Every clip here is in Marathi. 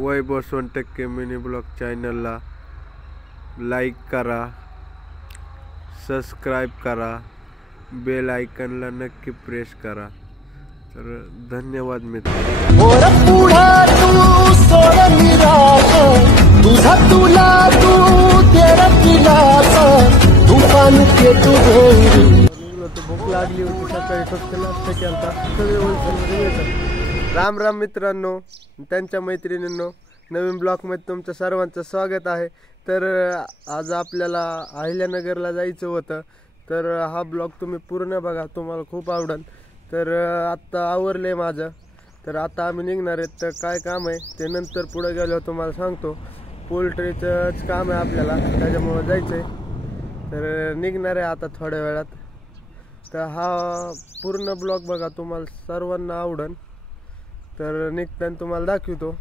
वैभव सोनटक्के मिनी ब्लॉग चॅनलला लाईक करा, सबस्क्राईब करा, बेल आयकॉनला नक्की प्रेस करा। तर धन्यवाद मित्र। तुझा तुला तू तेरा पिलास तुफान के तू भूक लागली होती सकाळी, फक्त नाश्ता केलता। राम राम मित्रांनो, त्यांच्या मैत्रिणींनो, नवीन ब्लॉगमध्ये तुमचं सर्वांचं स्वागत आहे। तर आज आपल्याला अहिल्यानगरला जायचं होतं, तर हा ब्लॉग तुम्ही पूर्ण बघा, तुम्हाला खूप आवडेल। तर आत्ता आवरले माझं, तर आता आम्ही निघणार आहेत। तर काय काम आहे ते नंतर पुढे गेलो तुम्हाला सांगतो। पोल्ट्रीचंच काम आहे आपल्याला, त्याच्यामुळं जायचं आहे। तर निघणार आहे आता थोड्या वेळात। तर हा पूर्ण ब्लॉग बघा, तुम्हाला सर्वांना आवडेल। तर निघताना तुम्हाला दाखवतो।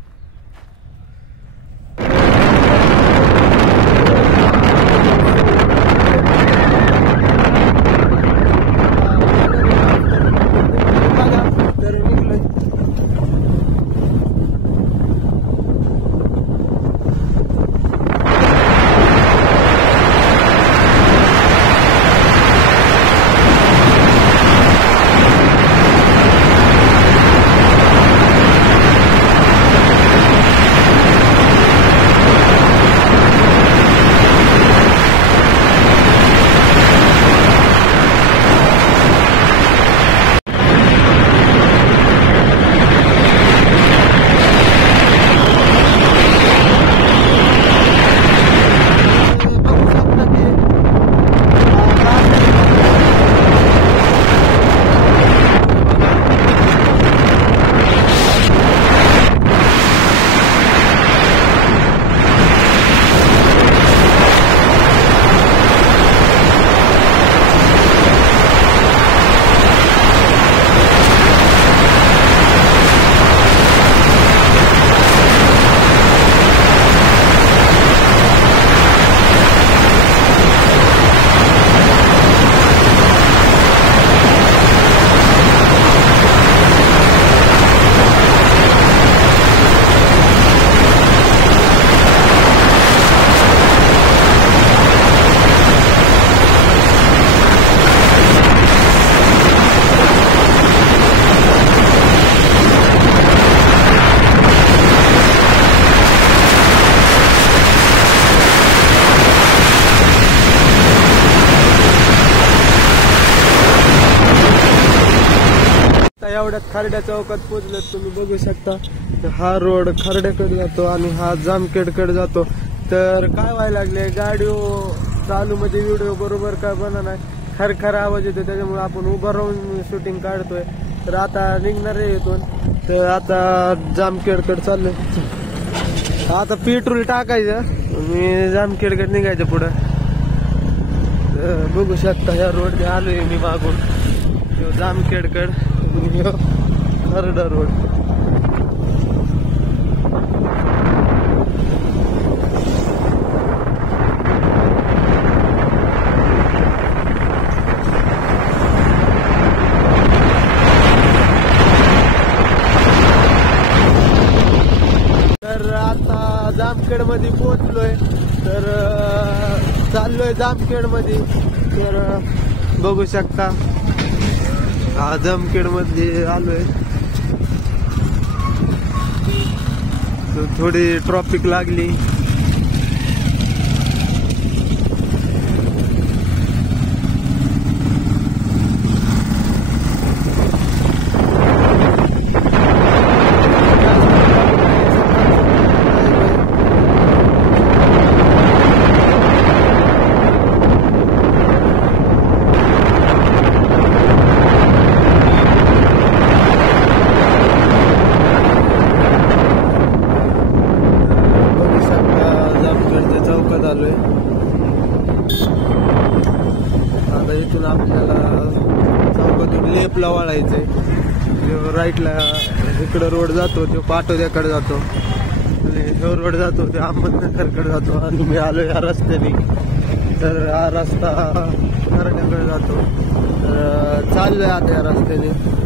एवढ्यात खारड्या चौकात पोहोचले, तुम्ही बघू शकता। हा रोड खारड्याकडे जातो आणि हा जामखेडकडे जातो। तर काय व्हायला लागले, गाडी चालू मध्ये व्हिडिओ बरोबर काय बना नाही, खरखर आवाज येतो, त्याच्यामुळे आपण उभं राहून शूटिंग काढतोय। तर आता निघणार आहे इथून, तर आता जामखेडकडे चाललोय। आता पेट्रोल टाकायचं, मी जामखेडकडे निघायचं पुढं। बघू शकता या रोडने आलोय मी मागून, जामखेडकडे खरडा रोड। तर आता जामखेड मध्ये पोहोचलोय, तर चाललोय जामखेड मध्ये। तर बघू शकता हा जामखेड मध्ये आलोय। थोडी ट्रॉफिक लागली। आता इथून आपल्याला चौकातून लेपला वळायचंय। राईटला इकडं रोड जातो, तो पाटोद्याकडे जातो, आणि तो रोड जातो तो अहमदनगरकडे जातो, आणि मी आलो या रस्त्याने। तर हा रस्ता खरड्याकडे जातो। तर चाललोय आता या रस्त्याने।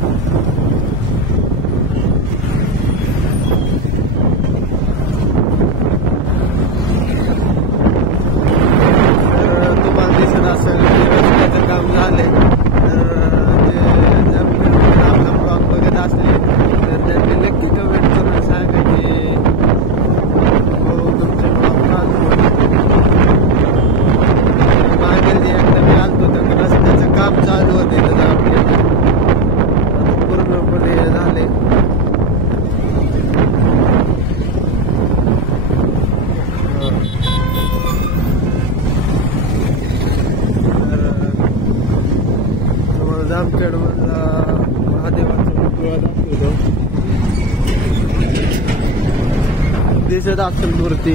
दिसत असेल मूर्ती,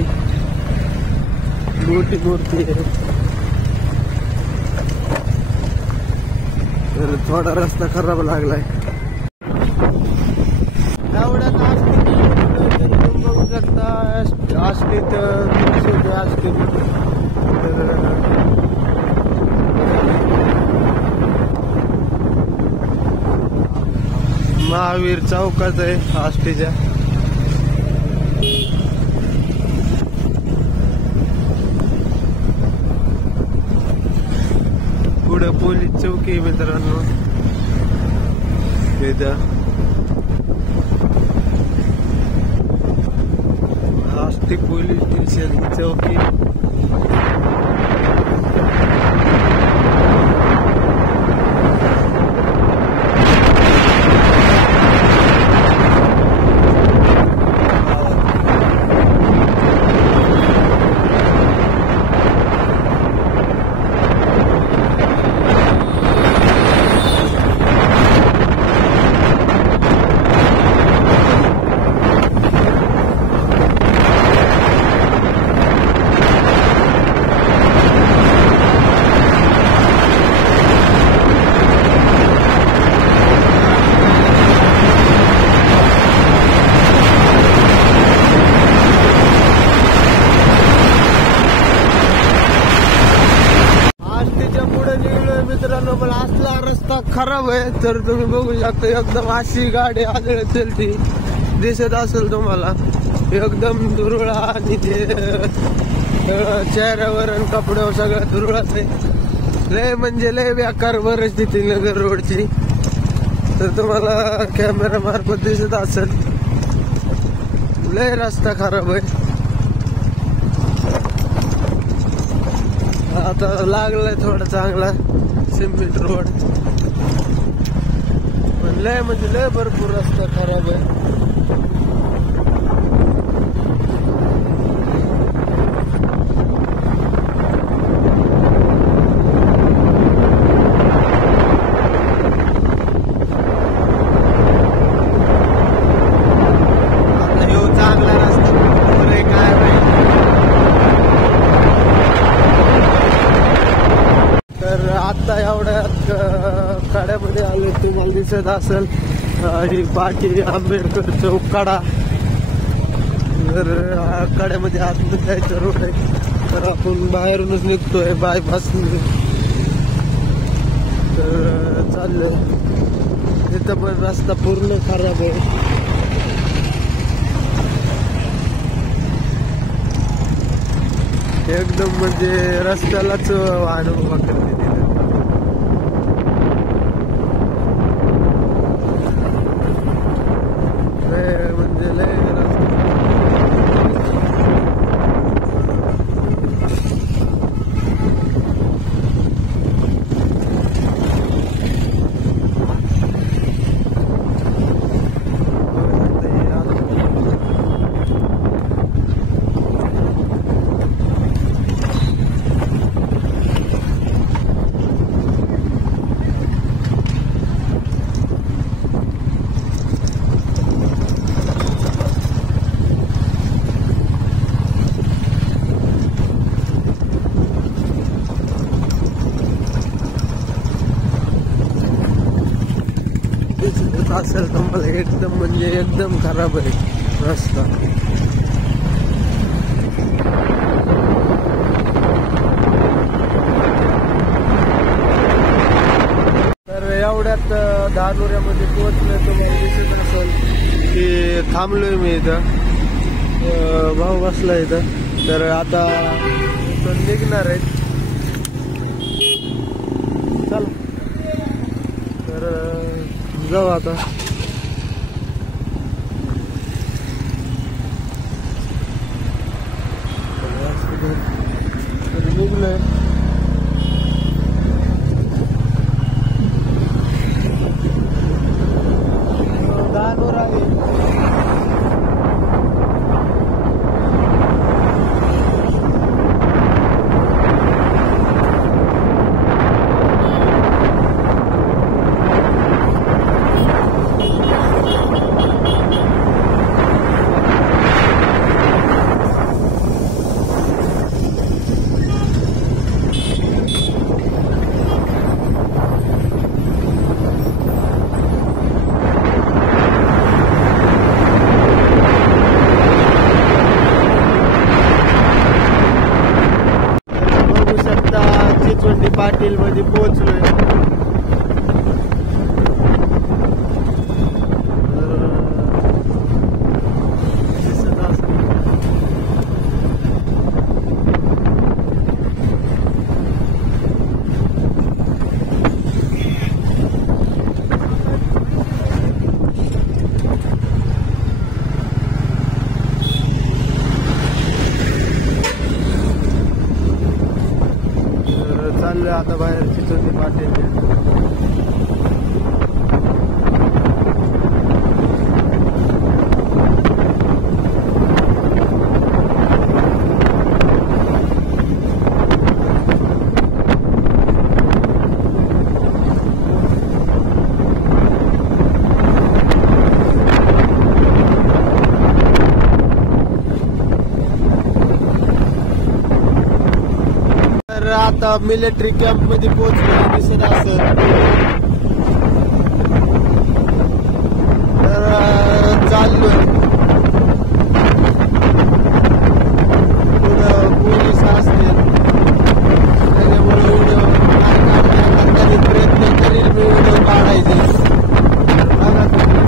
मोठी मूर्ती आहे. तर थोडा रस्ता खराब लागलाय. एवढ्यात आष्टी बघू शकता. आष्टीत आष्टी महावीर चौकात आहे आष्टीच्या. पुढे पोलीस चौकी मित्रांनो. इथं आष्टी पोलीस स्टेशन चौकी. मित्रांनो पण असला रस्ता खराब आहे. तर तुम्ही बघू शकता एकदम अशी गाडी आदळत चलती दिसत असेल तुम्हाला. एकदम दुर्ळा आणि ते चेहऱ्यावर आणि कपड्यावर सगळं दुर्ळाच आहे. लय म्हणजे लय बेकार परिस्थिती नगर रोडची. तर तुम्हाला कॅमेरा मार्फत दिसत असेल लय रस्ता खराब आहे. आता लागलाय थोडा चांगला सिमेंट रोड, पण लय म्हणजे लय भरपूर रस्ता खराब आहे. आता येऊ चांगला रस्ता पुढे काय तर आता एवढ्यात कड्यामध्ये आले तुम्हाला दिसत असेल ही पाटी आंबेडकर चौक कडा. तर कड्यामध्ये आतमध्ये जायचं रोड आहे. तर आपण बाहेरूनच निघतोय बायपास. तर चाललंय तिथं पण रस्ता पूर्ण खराब आहे. एकदम म्हणजे रस्त्यालाच वाहन उभा करते तिथं. म्हणजे लय रस्ता असेल तर मला एकदम म्हणजे एकदम खराब आहे रस्ता. तर एवढ्यात धानुऱ्यामध्ये पोहोचलोय. तुम्हाला दिसत असेल की थांबलोय मी इथं. भाऊ बसला इथं. तर आता निघणार आहेत. चला तर जाऊ आता. निघलोय. धानोरा आहे. मिल मध्ये पोहोचलोय. दिसत असेल. चाललोय आता बाहेर चिचोली पाटील. तर आता मिलिटरी कॅम्प मध्ये पोहोचलो दिसत असेल. तर चाललोय. पुढं पोलीस असतील त्याच्यामुळे व्हिडिओ काढण्याचा प्रयत्न करील मी व्हिडिओ काढायचे. बघा तुम्ही.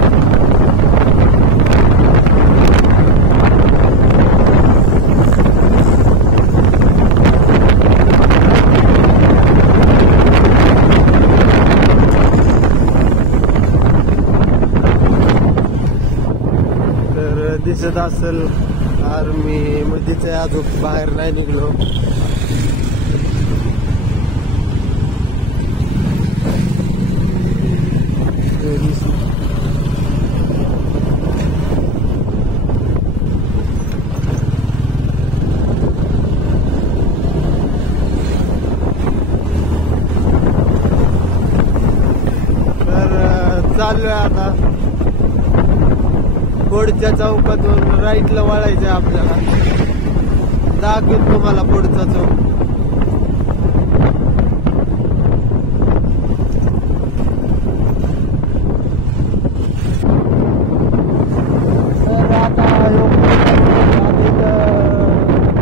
दिसत असेल आर्मी मध्येच आहे, अजून बाहेर नाही निघलो. तर चाललोय आता. पुढच्या चौकातून राईटला वळायचं आहे आपल्याला. दाखवेल तुम्हाला पुढचा चौक. तर आता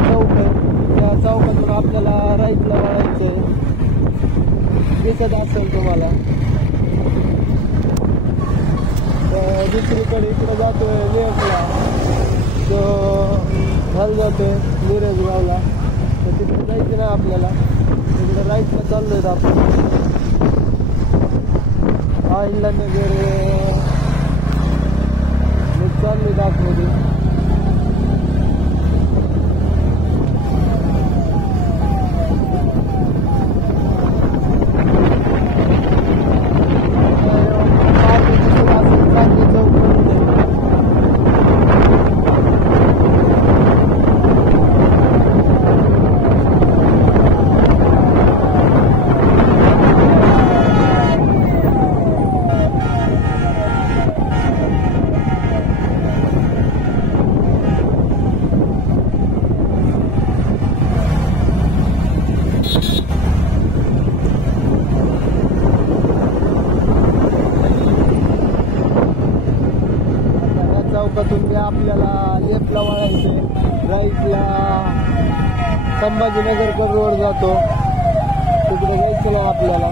चौक आहे, त्या चौकातून आपल्याला राईटला वळायचं आहे. दिसत असेल तुम्हाला. दुसरीकडे इकडे जातोय लेफ्टला, तो हल जातोय मिरजगावला. तर तिकडे जायचं ना आपल्याला. तिकडे राईटला चाललोय आपण. अहिल्यानगर चाललोय दाखवली. चौकातून आपल्याला लेफ्टला वळायचे. राईटला संभाजीनगरकर रोड जातो, तिकडे जायचं ना आपल्याला.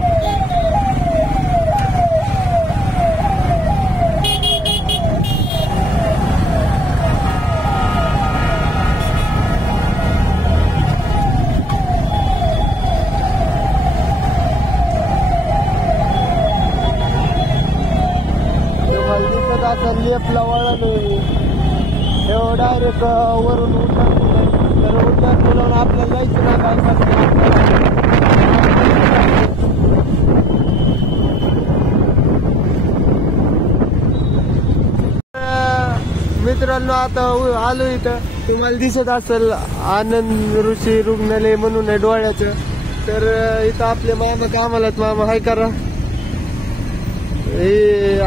दिसत असं लेफ्टला वळालोय. डायरेक्ट वरून उड्डाण. तर उड्डाण बोलावून आपल्याला जायचं ना काय मित्रांनो. आता आलो इथं. तुम्हाला दिसत असेल आनंद ऋषी रुग्णालय म्हणून आहे डोळ्याचं. तर इथं आपले मामा कामाला. मामा हाय करा. हे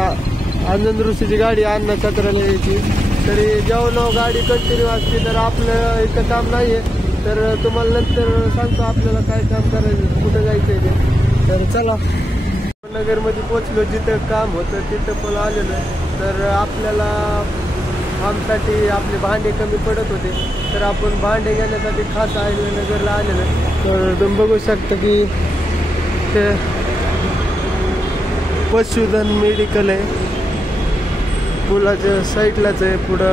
आनंद ऋषीची गाडी अण्णा छत्राला यायची. तरी जेव्हा गाडी कंटिन्यू असते तर आपलं इथं काम नाहीये. तर तुम्हाला नंतर सांगतो आपल्याला काय काम करायचं, कुठं जायचंय ते. तर चला. नगरमध्ये पोचलो, जिथं काम होतं तिथं पण आलेलो आहे. तर आपल्याला आमसाठी आपले भांडे कमी पडत होते, तर आपण भांडे घेण्यासाठी खास अहिल्यानगरला आलेलो आहे. तर तुम्ही बघू शकता की हे पशुधन मेडिकल आहे, पुलाच्या साईडलाच आहे. पुढं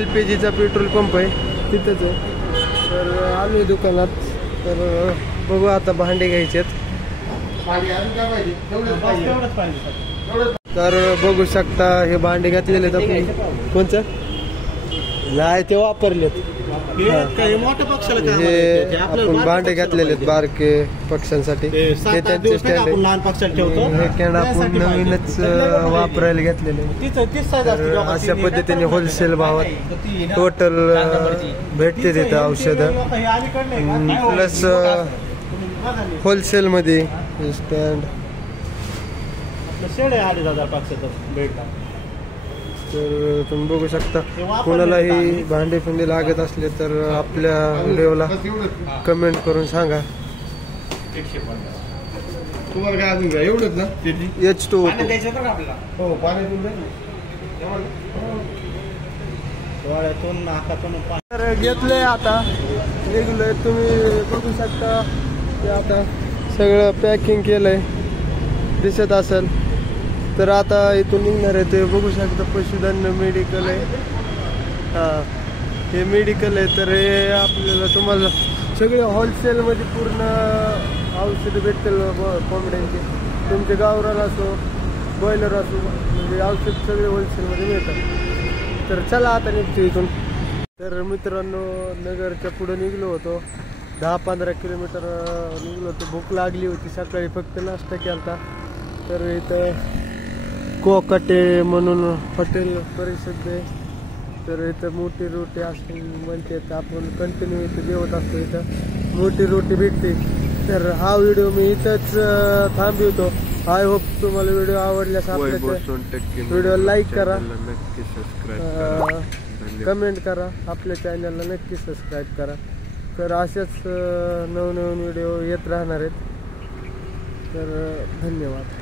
LPGचा पेट्रोल पंप आहे, तिथंच आहे. तर आम्ही दुकानात. तर बघू आता भांडे घ्यायचे आहेत. तर बघू शकता हे भांडे घातलेले आहेत आपण. कोणचं नाही ते वापरलेत. हे आपण भांडे घातलेले आहेत बारके पक्ष्यांसाठी. हे त्यांचे स्टँड आहे. हे कॅन आपण नवीनच वापरायला घेतलेले. तर अशा पद्धतीने होलसेल भावात टोटल भेटते तिथं औषधं, प्लस होलसेल मध्ये स्टँड. तर तुम्ही बघू शकता. कोणालाही भांडे फिंडे लागत असले तर आपल्या व्हिडिओला कमेंट करून सांगा. तुम्हाला काय अजून काय एवढंच ना? H2 हो, पाणी तर घेतलंय आता निघलोय. तुम्ही बघू शकता की आता सगळं पॅकिंग केलंय, दिसत असेल. तर आता इथून निघणार आहे. ते बघू शकता पशुधन मेडिकल आहे. हां, हे मेडिकल आहे. तर हे आपल्याला तुम्हाला सगळे होलसेलमध्ये पूर्ण औषधं भेटतील कोंबड्यांचे. तुमचे गावरान असो बॉयलर असो, म्हणजे औषध सगळे होलसेलमध्ये मिळतात. तर चला आता निघतो इथून. तर मित्रांनो, नगरच्या पुढे निघलो होतो. 10-15 किलोमीटर निघलो होतो. भूक लागली होती. सकाळी फक्त नाश्ता केला. तर इथं कोकाटे म्हणून हॉटेल परिषद आहे. तर इथं मोठी रोटी असं म्हणते. आपण कंटिन्यू इथं जेवत असतो. इथं मोठी रोटी भेटते. तर हा व्हिडिओ मी इथंच थांबवतो. आय होप तुम्हाला व्हिडिओ आवडल्यास आपल्या व्हिडिओ लाईक करा, कमेंट करा, आपल्या चॅनलला नक्की सबस्क्राईब करा. तर असेच नवनवीन व्हिडिओ येत राहणार आहेत. तर धन्यवाद.